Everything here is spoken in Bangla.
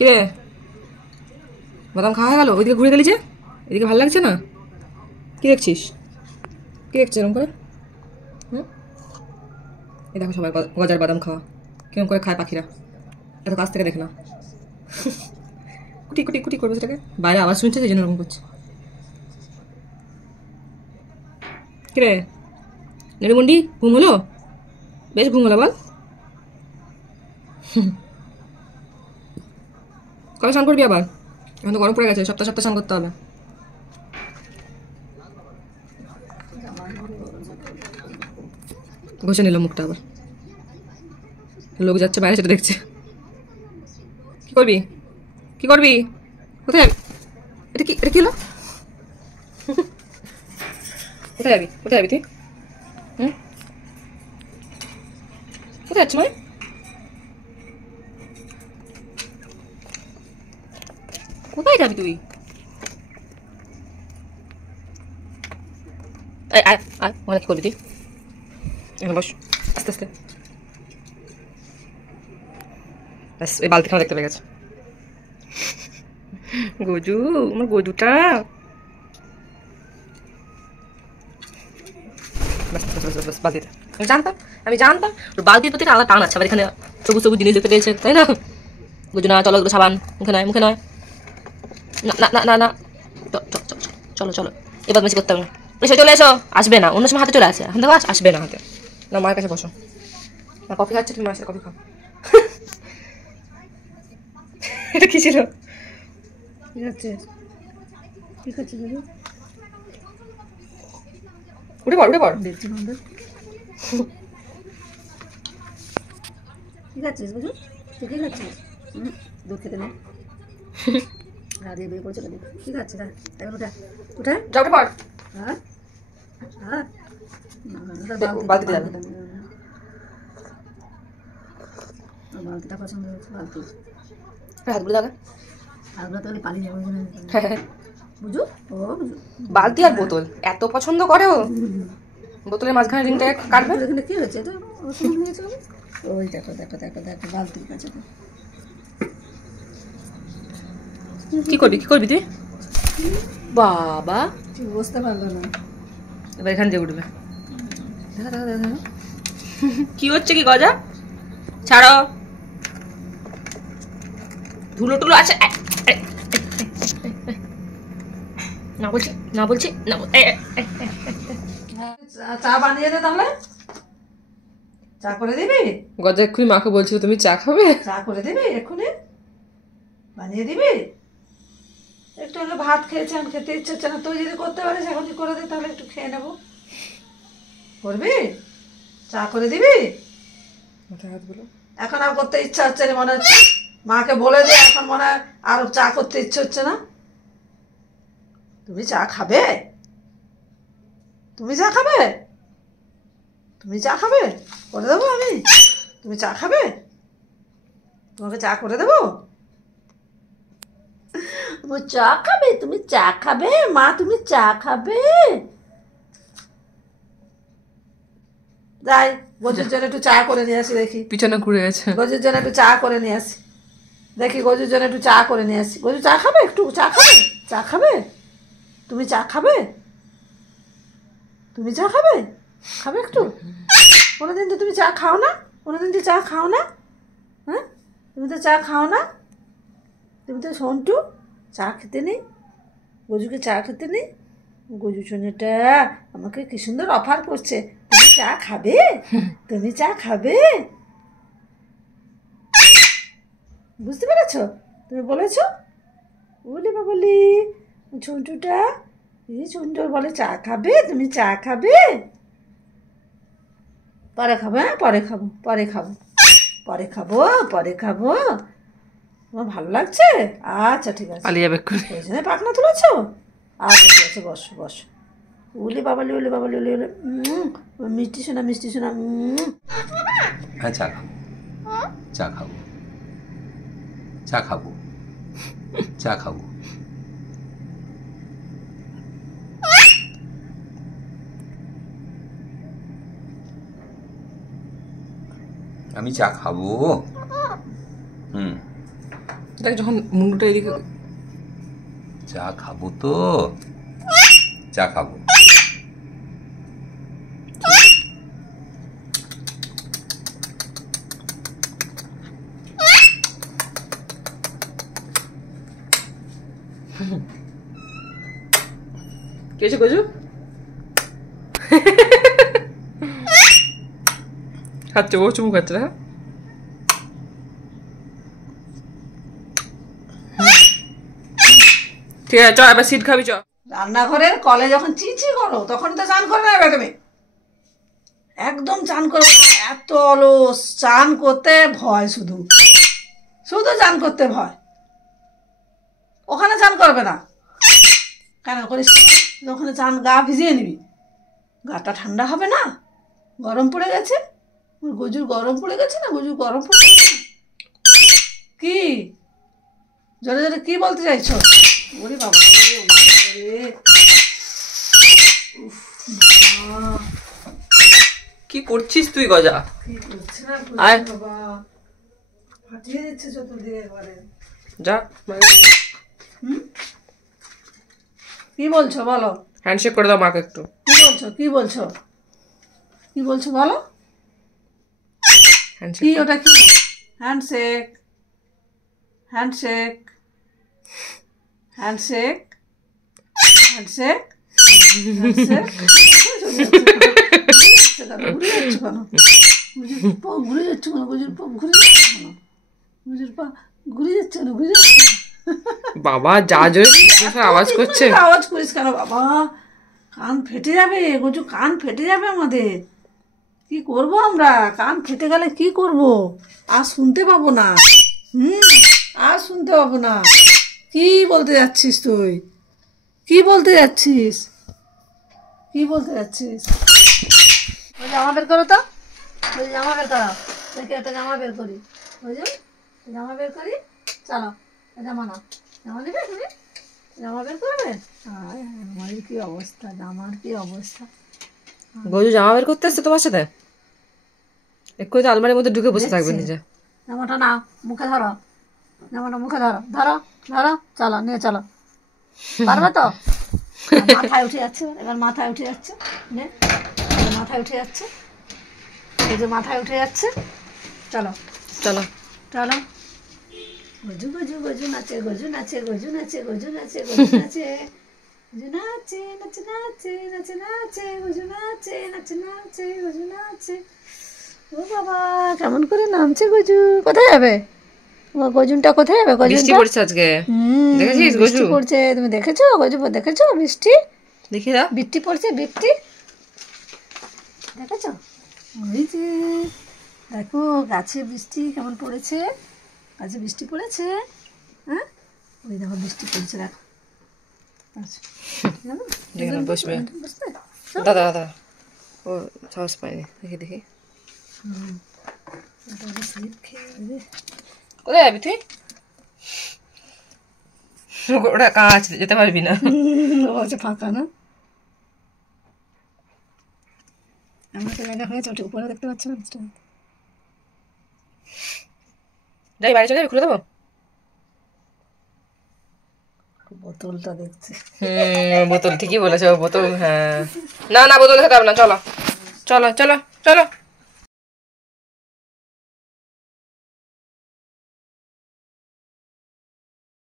কিরে বাদাম খাওয়া হয়ে গেল? ওইদিকে ঘুরে গেলি যে, এদিকে ভালো লাগছে না? কি দেখছিস? কি দেখছিস এরকম করে? এই দেখো সবাই গজার বাদাম খাওয়া কেমন করে খায় পাখিরা, এত কাছ থেকে দেখে না। কুটি কুটি কুটি করবে সেটাকে, বাইরে আওয়াজ শুনছে সেই জন্য এরকম করছে। কিরে নেড়ুমন্ডি, ঘুম হলো? বেশ ঘুম হলো বল। কবে স্নান করবি আবার? এখন তো গরম পড়ে গেছে, সপ্তাহ সপ্তাহ স্নান করতে হবে। ঘষে নিল মুখটা আবার, লোক যাচ্ছে বাইরে সেটা দেখছে। কি করবি? কি করবি? কোথায় যাবি? এটা কি, এটা কি হলো? কোথায় যাবি? কোথায় যাবি তুই? কোথায় যাচ্ছ মানে? কোথায় যাবি তুই? ওখানে কি করবি তুই? এখানে বস, আস্তে আস্তে। ব্যাস, ওই বালতিখানা দেখতে পেয়ে গেছে। গজু, আমার গজুটা। বালতিতে আমি জানতাম ওর বালতির প্রতি আলাদা টান আছে। আবার এখানে সবুজ সবুজ জিনিস দেখতে পেয়েছে, তাই না? গজু না, চলো সাবান, মুখে নয়, মুখে নয়। না না না না না, চলো চলো, এবার বেশি করতে হবে না। এসো, চলে এসো। আসবে না, অন্য সময় হাতে চলে আসে, এখন দেখো আসবে না হাতে। না, মায়ের কাছে বসো। না, কফি খাচ্ছে, তুমি মায়ের সাথে কফি খাও। এটা কি ছিল? কি খাচ্ছে? কি খাচ্ছে? উঠে পড়, উঠে পড়। দেখছি বন্ধু, কি খাচ্ছিস বুঝু? তুই কি খাচ্ছিস? দুধ খেতে নেই, দিয়ে বিয়ে করে চলে দিই। কি খাচ্ছিস? এখন উঠে উঠে যাও, উঠে পড়। হ্যাঁ হ্যাঁ, বালতিতে যাবে। বালতিটা পছন্দ হয়েছে, বালতি হাতগুলো দাও, হাতগুলো তাহলে পানি যাবে বুঝু। ও বুঝু, বালতি আর বোতল এত পছন্দ করে ও। বোতলের মাঝখানে রিংটা কাটবে। এখানে কি হয়েছে? এটা ওই দেখো দেখো দেখো দেখো, বালতির কাছে। কি করবি, কি করবি তুই? বাবা তুই বুঝতে পারবে না, এবার এখান দিয়ে উঠবে। দেখা দেখা দেখা, কি হচ্ছে কি গজা? ছাড়ো, ধুলো টুলো আছে। না বলছি, না বলছি না। চা বানিয়ে দে তাহলে। চা করে দিবি? গজা এক্ষুনি মাকে বলছিল তুমি চা খাবে। চা করে দিবি এক্ষুনি, বানিয়ে দিবি। একটু হলে ভাত খেয়েছে, আমি খেতে ইচ্ছে হচ্ছে না। তুই যদি করতে পারিস এখনই করে দে, তাহলে একটু খেয়ে নেবো। করবি? চা করে দিবি? এখন আর করতে ইচ্ছা হচ্ছে না মনে হচ্ছে। মাকে বলে দিয়ে এখন মনে হয় আর চা করতে ইচ্ছে হচ্ছে না। তুমি চা খাবে? তুমি চা খাবে? তুমি চা খাবে? করে দেবো আমি? তুমি চা খাবে? তোমাকে চা করে দেবো? চা খাবে? তুমি চা খাবে? মা তুমি চা খাবে? যাই গজুর জন্য একটু চা করে নিয়ে আসি, দেখি পিছনে ঘুরে গেছে। গজুর জন্য একটু চা করে নিয়ে আসি, দেখি গজুর জন্য একটু চা করে নিয়ে আসি। গজু চা খাবে? একটু চা খাবে? চা খাবে? তুমি চা খাবে? তুমি চা খাবে? খাবে একটু? কোনোদিন তো তুমি চা খাও না, কোনোদিন তো চা খাও না। হ্যাঁ, তুমি তো চা খাও না। তুমি তো সন্টু, চা খেতে নেই, গজুকে চা খেতে নেই। গজু সোনাটা আমাকে কি সুন্দর অফার করছে, তুমি চা খাবে? তুমি চা খাবে? বুঝতে পেরেছ? তুমি বলেছ, বলি বা বলি ঝন্টুটা এই সুন্দর বলে চা খাবে? তুমি চা খাবে? পরে খাবো, হ্যাঁ পরে খাবো, পরে খাবো, পরে খাবো, পরে খাবো। তোমার ভালো লাগছে? আচ্ছা ঠিক আছে, পালিয়ে যাবে ওই জন্য পাখনা তুলেছ। আচ্ছা ঠিক আছে, বসো বসো। উলি বাবালি, উলি বাবালি, উলি উলি। মিষ্টি শোনা, মিষ্টি শোনা। হ্যাঁ চা খাবো, চা খাবো, চা খাবো, চা খাবো। আমি চা খাবো। দেখ যখন মুন্ডুটা এদিকে চা খাবো তো, চা খাবো। কি হয়েছে গজু? খাচ্ছে, ও চুমু খাচ্ছে না। ঠিক আছে চ, এবার সিট খাবি চ। রান্নাঘরের কলে যখন চিচি করো তখন তো চান করে নেবে তুমি, একদম চান করবে না। এত অলস, চান করতে ভয়, শুধু শুধু চান করতে ভয়। ওখানে চান করবে না কেন করিস? ওখানে চান গা ভিজিয়ে নিবি, গাটা ঠান্ডা হবে না? গরম পড়ে গেছে, গজুর গরম পড়ে গেছে না? গজুর গরম পড়ে গেছে কি? জোরে জোরে কি বলতে চাইছো? ওরে বাবা রে, ওরে বাবা রে। উফ, বাবা। কি করছিস তুই গজা? কি করছে না আয়। বাবা, ফাটিয়ে দিচ্ছে চতুর্দিকে একবারে। যা কি বলছো বলো, হ্যান্ডশেক করে দাও মাকে একটু। কি বলছো, কি বলছো, কি বলছো বলো? হ্যান্ডশেক কি ওটা কি? Handshake, handshake, handshake, handshake, handshake. ঘুরে যাচ্ছ কেন? ঘুরে যাচ্ছ কেন? গুজুর পা ঘুরে যাচ্ছ কেন? গুজুর পা ঘুরে যাচ্ছে কেন? ঘুরে যাচ্ছে কেন? বাবা যা জোরে আওয়াজ করছে। আওয়াজ করিস কেন বাবা? কান ফেটে যাবে গজু, কান ফেটে যাবে আমাদের। কি করব আমরা? কান ফেটে গেলে কি করব? আর শুনতে পাবো না। আর শুনতে পাবো না। কি বলতে যাচ্ছিস তুই? কি বলতে যাচ্ছিস? কি বলতে যাচ্ছিস? ওই জামা বের করো তো, ওই জামা বের করো। দেখি একটা জামা বের করি, বুঝলি? জামা বের করি, চলো। জামা না, জামা নেবে তুমি? জামা বের করবে? আমার কি অবস্থা, জামার কি অবস্থা। গজু জামা বের করতে আসছে তোমার সাথে? এক্ষুনি তো আলমারির মধ্যে ঢুকে বসে থাকবে নিজে। জামাটা না, মুখে ধরো, জামাটা মুখে ধরো, ধরো ধরো, চলো নিয়ে চলো। পারবে তো? মাথায় উঠে যাচ্ছে, এবার মাথায় উঠে যাচ্ছে, নে মাথায় উঠে যাচ্ছে, এই যে মাথায় উঠে যাচ্ছে। চলো চলো চলো। গজু গজু গজু নাচে, গজু নাচে, গজু নাচে, গজু নাচে, গজু নাচে, গজু নাচে, নাচে নাচে, নাচে নাচে, গজু নাচে, নাচে নাচে, গজু নাচে। ও বাবা, কেমন করে নামছে গজু। কোথায় যাবে গজুনটা? কোথায় যাবে বৃষ্টি গজুনটা? পড়ছে আজকে, দেখেছিস বৃষ্টি গজু? পড়ছে, তুমি দেখেছো গজু? দেখেছো বৃষ্টি? দেখি না। বৃষ্টি পড়ছে, বৃষ্টি দেখেছো? ওই যে দেখো গাছে বৃষ্টি কেমন পড়েছে, গাছে বৃষ্টি পড়েছে। হ্যাঁ, ওই দেখো বৃষ্টি পড়ছে, দেখো। আচ্ছা, জানো? যেখানে বসবে। বসবে? দাদা দাদা ও সাহস পাইনি। দেখি দেখি ওটা স্লিপ খেয়ে যাবে। কোথায় যাবি তুই? ওটা কাজ, যেতে পারবি না। হচ্ছে ফাঁকা না, আমার তো জায়গা হয়েছে, ওটা উপরে দেখতে পাচ্ছ না? যাই বাড়ি চলে যাবি, খুলে দেবো। বোতলটা দেখছে। বোতল ঠিকই বলেছো, বোতল। হ্যাঁ না না, বোতল খেতে হবে না, চলো চলো চলো চলো।